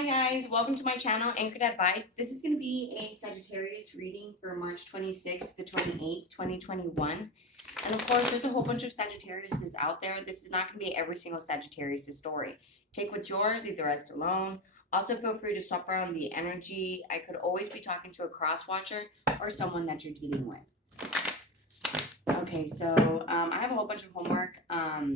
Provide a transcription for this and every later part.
Hi guys, welcome to my channel, Anchored Advice. This is going to be a Sagittarius reading for March 26th to 28th, 2021. And of course, there's a whole bunch of Sagittariuses out there. This is not going to be every single Sagittarius' story. Take what's yours, leave the rest alone. Also, feel free to swap around the energy. I could always be talking to a cross watcher or someone that you're dealing with. Okay, so I have a whole bunch of homework.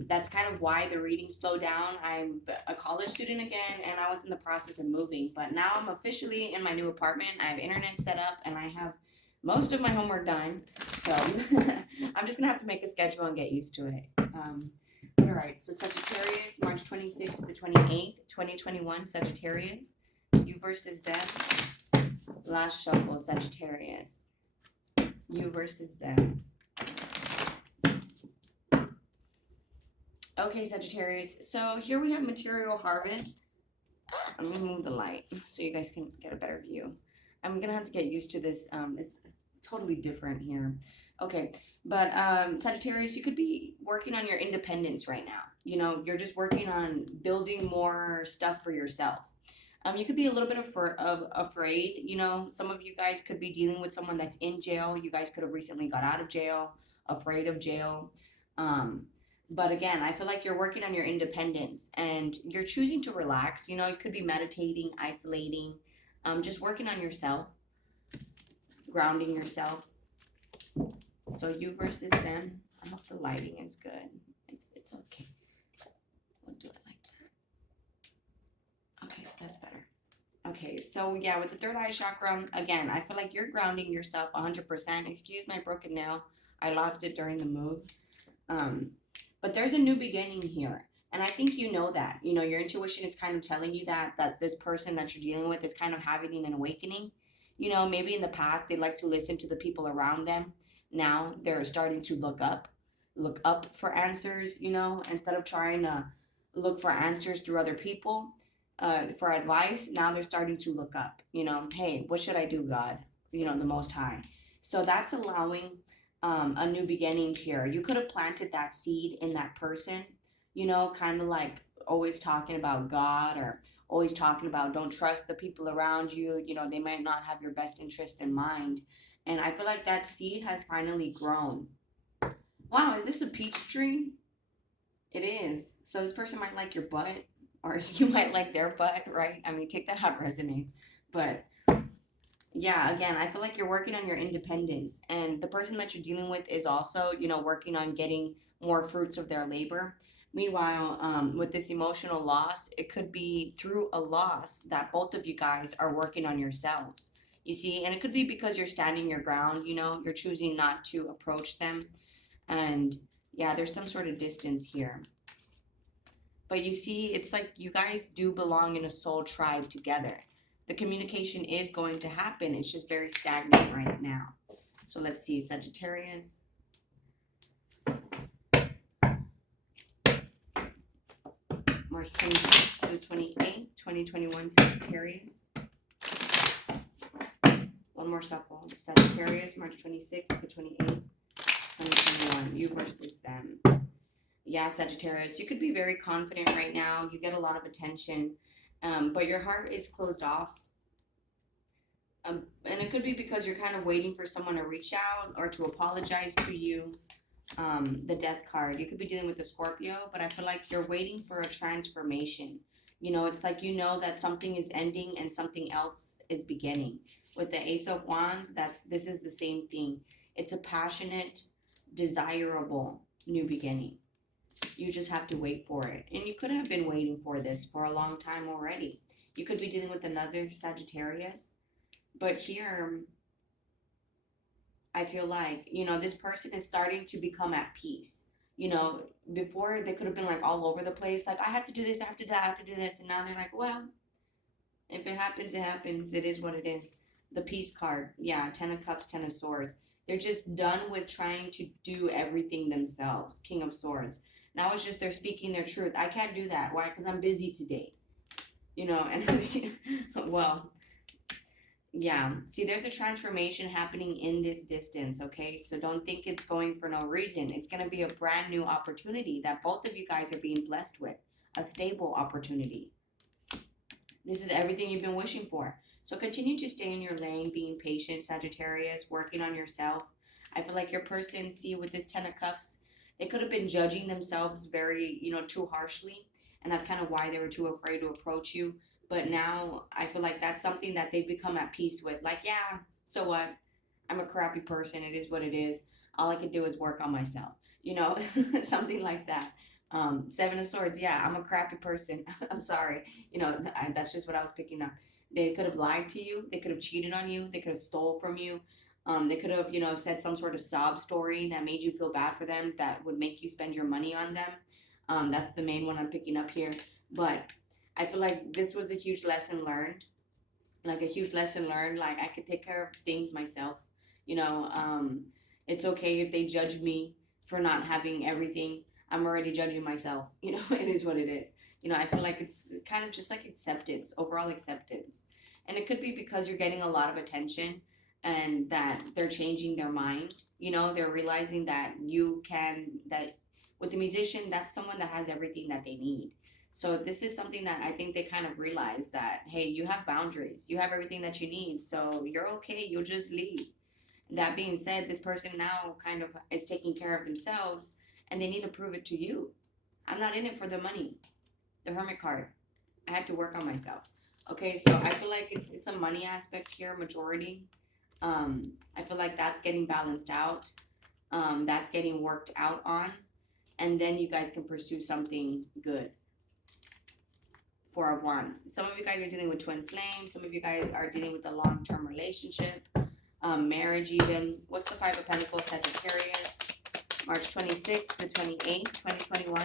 That's kind of why the reading slowed down. I'm a college student again, and I was in the process of moving. But now I'm officially in my new apartment. I have internet set up, and I have most of my homework done. So I'm just going to have to make a schedule and get used to it. But all right, so Sagittarius, March 26th to the 28th, 2021, Sagittarius. You versus them. Last shuffle, Sagittarius. You versus them. Okay, Sagittarius, so here we have material harvest. Let me move the light so you guys can get a better view. I'm gonna have to get used to this. It's totally different here. Okay, but Sagittarius, you could be working on your independence right now. You know, you're just working on building more stuff for yourself. You could be a little bit afraid. You know, some of you guys could be dealing with someone that's in jail. You guys could have recently got out of jail, afraid of jail. But again, I feel like you're working on your independence and you're choosing to relax. You know, you could be meditating, isolating, just working on yourself, grounding yourself. So you versus them. I hope the lighting is good. It's okay. We'll do it like that. Okay, that's better. Okay, so yeah, with the third eye chakra, again, I feel like you're grounding yourself 100%. Excuse my broken nail. I lost it during the move. But there's a new beginning here. And I think you know that. You know, your intuition is kind of telling you that this person that you're dealing with is kind of having an awakening. You know, maybe in the past they like to listen to the people around them. Now they're starting to look up for answers, you know, instead of trying to look for answers through other people, for advice. Now they're starting to look up, you know, hey, what should I do, God? You know, the Most High. So that's allowing a new beginning here. You could have planted that seed in that person, you know, kind of like always talking about God or always talking about don't trust the people around you. You know, they might not have your best interest in mind. And I feel like that seed has finally grown. Wow, is this a peach tree? It is. So this person might like your butt, or you might like their butt, right? I mean, take that how it resonates. But yeah, again, I feel like you're working on your independence, and the person that you're dealing with is also, you know, working on getting more fruits of their labor. Meanwhile, with this emotional loss, it could be through a loss that both of you guys are working on yourselves. You see, and it could be because you're standing your ground, you know, you're choosing not to approach them. And yeah, there's some sort of distance here. But you see, it's like you guys do belong in a soul tribe together. The communication is going to happen. It's just very stagnant right now. So let's see, Sagittarius. March 26th to the 28th, 2021, Sagittarius. One more shuffle. Sagittarius, March 26th to the 28th, 2021. You versus them. Yeah, Sagittarius, you could be very confident right now. You get a lot of attention, but your heart is closed off. And it could be because you're kind of waiting for someone to reach out or to apologize to you. The Death card. You could be dealing with a Scorpio, but I feel like you're waiting for a transformation. You know, it's like you know that something is ending and something else is beginning. With the Ace of Wands, this is the same thing. It's a passionate, desirable new beginning. You just have to wait for it. And you could have been waiting for this for a long time already. You could be dealing with another Sagittarius. But here, I feel like, you know, this person is starting to become at peace. You know, before they could have been like all over the place. Like, I have to do this, I have to do that, I have to do this. And now they're like, well, if it happens, it happens. It is what it is. The Peace card. Yeah, 10 of Cups, 10 of Swords. They're just done with trying to do everything themselves. King of Swords. Now it's just they're speaking their truth. I can't do that. Why? Because I'm busy today. You know, and well, yeah. See, there's a transformation happening in this distance, okay? So don't think it's going for no reason. It's going to be a brand new opportunity that both of you guys are being blessed with. A stable opportunity. This is everything you've been wishing for. So continue to stay in your lane, being patient, Sagittarius, working on yourself. I feel like your person, see, with this Ten of Cups, they could have been judging themselves very, too harshly. And that's kind of why they were too afraid to approach you. But now I feel like that's something that they've become at peace with. Like, yeah, so what? I'm a crappy person. It is what it is. All I can do is work on myself. Something like that. Seven of Swords. Yeah, I'm a crappy person. I'm sorry. That's just what I was picking up. They could have lied to you. They could have cheated on you. They could have stole from you. They could have, said some sort of sob story that made you feel bad for them, that would make you spend your money on them. That's the main one I'm picking up here. But I feel like this was a huge lesson learned. Like a huge lesson learned. Like, I could take care of things myself. You know, it's okay if they judge me for not having everything. I'm already judging myself. It is what it is. I feel like it's kind of just like acceptance, overall acceptance. And it could be because you're getting a lot of attention and that they're changing their mind. They're realizing that that with the musician, that's someone that has everything that they need. So this is something that I think they kind of realize that, hey, you have boundaries, you have everything that you need, so you're okay, you'll just leave. That being said, this person now kind of is taking care of themselves and they need to prove it to you. I'm not in it for the money. The Hermit card. I have to work on myself. Okay, so I feel like it's a money aspect here, majority. I feel like that's getting balanced out. That's getting worked out on. And then you guys can pursue something good. Four of Wands. Some of you guys are dealing with twin flames. Some of you guys are dealing with a long-term relationship. Marriage even. What's the Five of Pentacles, Sagittarius? March 26th to 28th, 2021.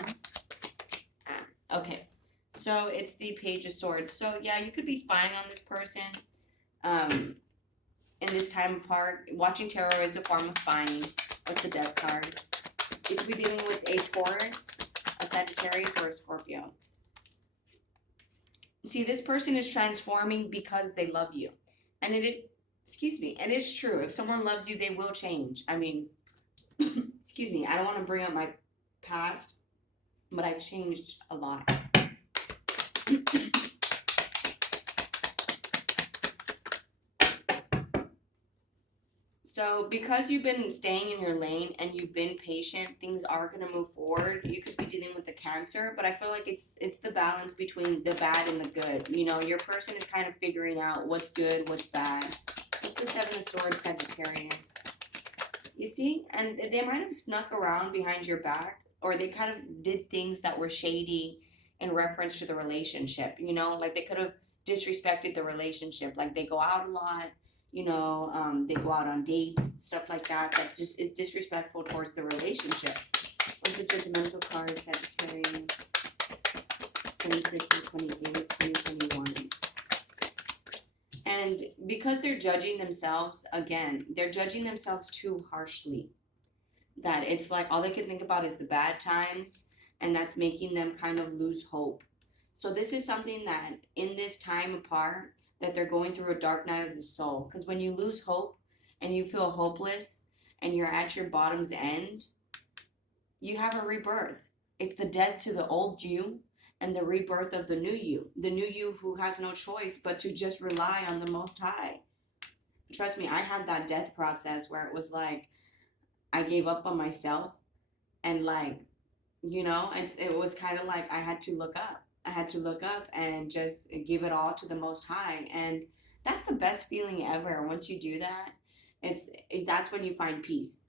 Okay. So it's the Page of Swords. So yeah, you could be spying on this person in this time apart. Watching tarot is a form of spying. What's the Death card? You could be dealing with a Taurus, a Sagittarius, or a Scorpio. See, this person is transforming because they love you. And it is true. If someone loves you, they will change. I mean, excuse me, I don't want to bring up my past, but I've changed a lot. So because you've been staying in your lane and you've been patient, things are going to move forward. You could be dealing with the Cancer, but I feel like it's the balance between the bad and the good. Your person is kind of figuring out what's good, what's bad. What's the Seven of Swords, Sagittarius? You see? And they might have snuck around behind your back, or they kind of did things that were shady in reference to the relationship. Like they could have disrespected the relationship. Like they go out a lot. They go out on dates, stuff like that. That just is disrespectful towards the relationship. What's the Judgmental card, Sagittarius? 26 and 28, 2021. And because they're judging themselves, again, they're judging themselves too harshly. That it's like all they can think about is the bad times, and that's making them kind of lose hope. So this is something that in this time apart, that they're going through a dark night of the soul. Because when you lose hope and you feel hopeless and you're at your bottom's end, you have a rebirth. It's the death to the old you and the rebirth of the new you. The new you who has no choice but to just rely on the Most High. Trust me, I had that death process where it was like I gave up on myself, and it was kind of like I had to look up. I had to look up and just give it all to the Most High. And that's the best feeling ever. Once you do that, that's when you find peace.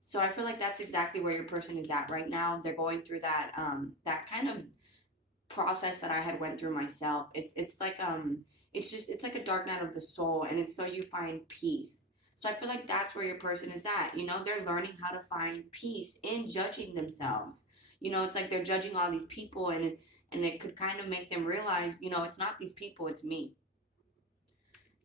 So I feel like that's exactly where your person is at right now. They're going through that kind of process that I had went through myself. It's like a dark night of the soul, and it's so you find peace. So I feel like that's where your person is at. They're learning how to find peace in judging themselves. It's like they're judging all these people, and it could kind of make them realize, it's not these people, it's me.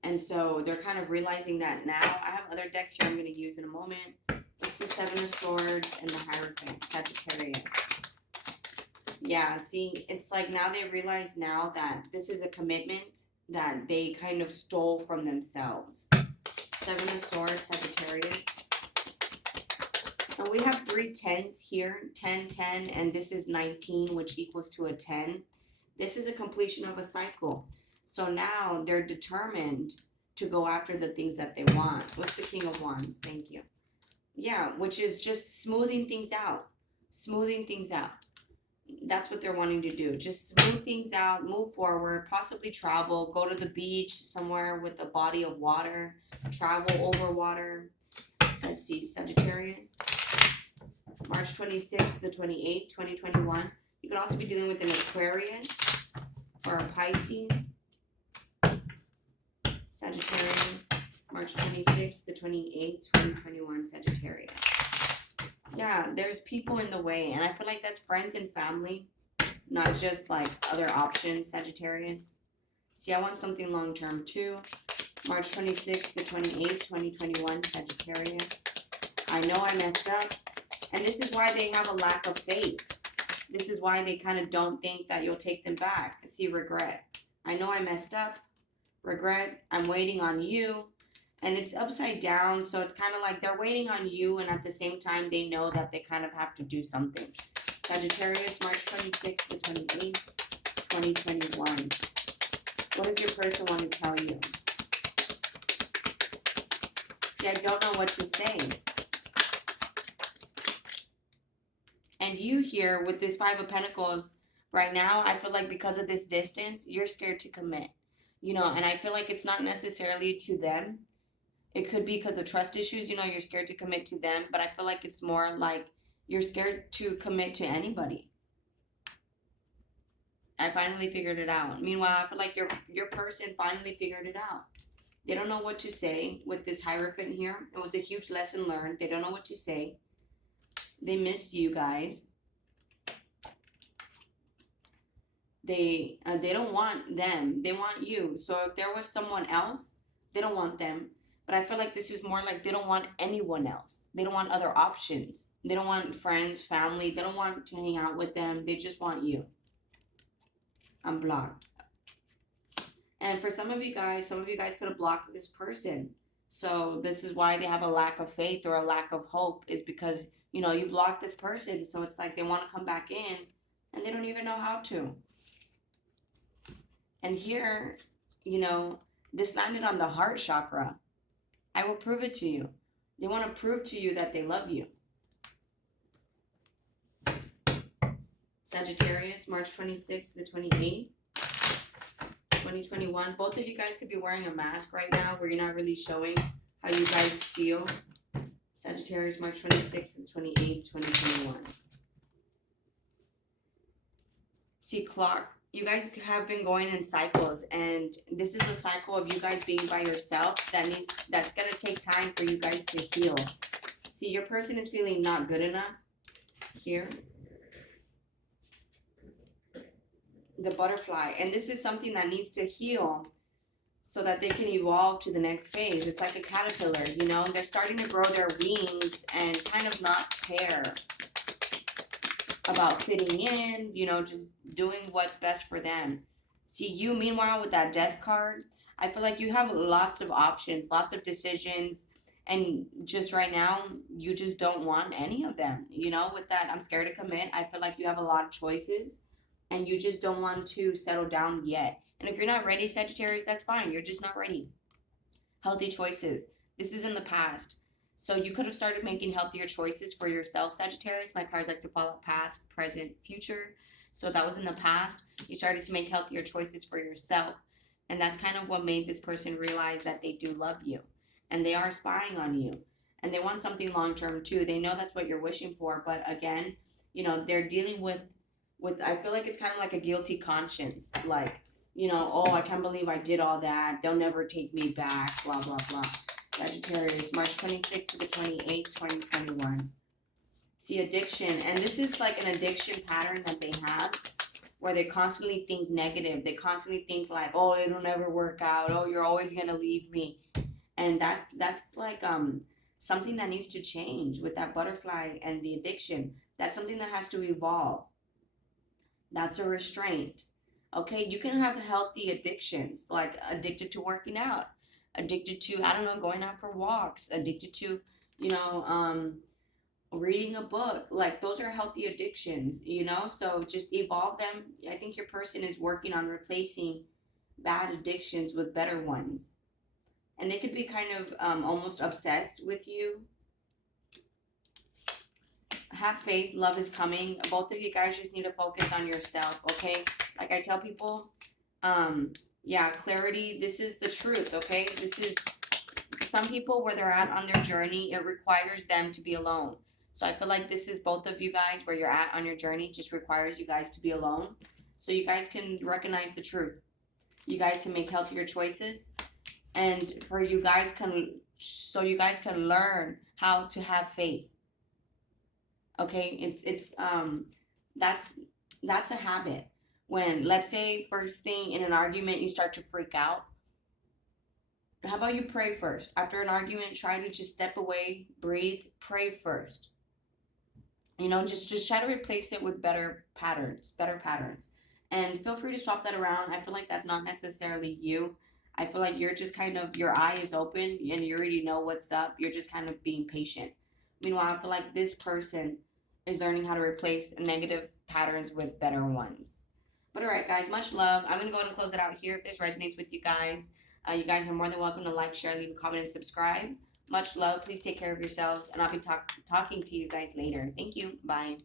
And so they're kind of realizing that now. I have other decks here I'm going to use in a moment. It's the Seven of Swords and the Hierophant, Sagittarius. Yeah, see, it's like now they realize now that this is a commitment that they kind of stole from themselves. Seven of Swords, Sagittarius. And we have 3 10s here, 10, 10, and this is 19, which equals to a 10. This is a completion of a cycle. So now they're determined to go after the things that they want. What's the King of Wands? Thank you. Yeah, which is just smoothing things out. Smoothing things out. That's what they're wanting to do. Just smooth things out, move forward, possibly travel, go to the beach somewhere with a body of water, travel over water. Let's see, Sagittarius. March 26th to the 28th, 2021. You could also be dealing with an Aquarius or a Pisces. Sagittarius, March 26th to 28th, 2021, Sagittarius. Yeah, there's people in the way, and I feel like that's friends and family, not just like other options, Sagittarius. See, I want something long-term too. March 26th to 28th, 2021, Sagittarius. I know I messed up, and this is why they have a lack of faith. This is why they kind of don't think that you'll take them back. See, regret. I know I messed up. Regret. I'm waiting on you. And it's upside down, so it's kind of like they're waiting on you, and at the same time, they know that they kind of have to do something. Sagittarius, March 26th to 28th, 2021. What does your person want to tell you? See, I don't know what to say. And you here with this Five of Pentacles, right now, I feel like because of this distance, you're scared to commit. You know, and I feel like it's not necessarily to them. It could be because of trust issues, you know, you're scared to commit to them, but I feel like it's more like you're scared to commit to anybody. I finally figured it out. Meanwhile, I feel like your person finally figured it out. They don't know what to say with this Hierophant here. It was a huge lesson learned. They don't know what to say. They miss you guys. They don't want them. They want you. So if there was someone else, they don't want them. But I feel like this is more like they don't want anyone else. They don't want other options. They don't want friends, family. They don't want to hang out with them. They just want you. I'm blocked. And for some of you guys could have blocked this person. So this is why they have a lack of faith or a lack of hope, is because, you know, you blocked this person. So it's like they want to come back in and they don't even know how to. And here, you know, this landed on the heart chakra. I will prove it to you. They want to prove to you that they love you. Sagittarius, March 26th to the 28th, 2021. Both of you guys could be wearing a mask right now where you're not really showing how you guys feel. Sagittarius, March 26th to the 28th, 2021. See, Clark. You guys have been going in cycles, and this is a cycle of you guys being by yourself that's gonna take time for you guys to heal. See, your person is feeling not good enough here. The butterfly, and this is something that needs to heal so that they can evolve to the next phase. It's like a caterpillar, you know, they're starting to grow their wings and kind of not care about fitting in, you know, just doing what's best for them. See, you, meanwhile, with that death card, I feel like you have lots of options, lots of decisions, and just right now, you just don't want any of them. You know, with that, I'm scared to commit. I feel like you have a lot of choices, and you just don't want to settle down yet. And if you're not ready, Sagittarius, that's fine. You're just not ready. Healthy choices. This is in the past. So you could have started making healthier choices for yourself, Sagittarius. My cards like to follow past, present, future. So that was in the past. You started to make healthier choices for yourself. And that's kind of what made this person realize that they do love you. And they are spying on you. And they want something long-term too. They know that's what you're wishing for. But again, you know, they're dealing with I feel like it's kind of like a guilty conscience. Like, you know, oh, I can't believe I did all that. They'll never take me back, blah, blah, blah. Sagittarius, March 26th to the 28th, 2021. See, addiction. And this is like an addiction pattern that they have where they constantly think negative. They constantly think like, oh, it'll never work out. Oh, you're always going to leave me. And that's like something that needs to change with that butterfly and the addiction. That's something that has to evolve. That's a restraint. Okay, you can have healthy addictions, like addicted to working out, addicted to, I don't know, going out for walks, addicted to, you know, reading a book. Like those are healthy addictions, you know? So just evolve them. I think your person is working on replacing bad addictions with better ones. And they could be kind of almost obsessed with you. Have faith, love is coming. Both of you guys just need to focus on yourself, okay? Like I tell people, yeah, clarity, this is the truth, okay? This is some people where they're at on their journey, it requires them to be alone. So I feel like this is both of you guys where you're at on your journey, just requires you guys to be alone. So you guys can recognize the truth. You guys can make healthier choices. And for you guys can, so you guys can learn how to have faith. Okay, that's that's a habit. When let's say first thing in an argument you start to freak out, how about you pray first? After an argument, try to just step away, breathe, pray first. You know, just try to replace it with better patterns. And feel free to swap that around. I feel like that's not necessarily you. I feel like you're just kind of your eye is open and you already know what's up. You're just kind of being patient. Meanwhile, I feel like this person is learning how to replace negative patterns with better ones. But all right, guys, much love. I'm gonna go ahead and close it out here. If this resonates with you guys are more than welcome to like, share, leave a comment, and subscribe. Much love. Please take care of yourselves, and I'll be talking to you guys later. Thank you. Bye.